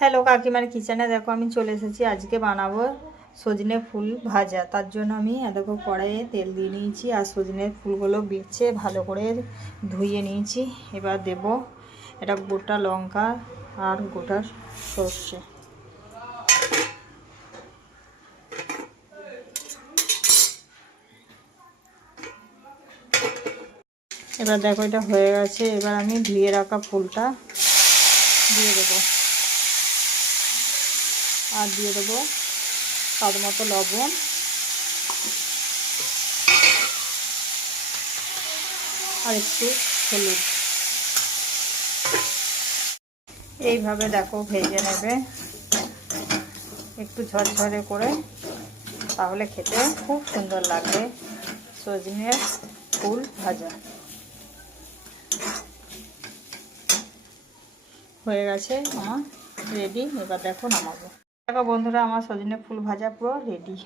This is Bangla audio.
হ্যালো কাকিমার কিচেনে দেখো আমি চলে এসেছি। আজকে বানাবো সজনে ফুল ভাজা। তার জন্য আমি দেখো কড়াইয়ে তেল দিয়ে নিয়েছি আর সজনের ফুলগুলো বেছে ভালো করে ধুয়ে নিয়েছি। এবার দেব এটা গোটা লঙ্কা আর গোটা সর্ষে। এবার দেখো এটা হয়ে গেছে। এবার আমি ধুয়ে রাখা ফুলটা দিয়ে দেবো আর দিয়ে দেবো স্বাদ মতো লবণ আর একটু হলুদ। এইভাবে দেখো ভেজে নেবে একটু ঝরঝরে করে, তাহলে খেতে খুব সুন্দর লাগবে সজনের ফুল ভাজা। হয়ে গেছে আমার রেডি। এবার দেখো নামাবো। দেখো বন্ধুরা, আমার সজনে ফুল ভাজা পুরো রেডি।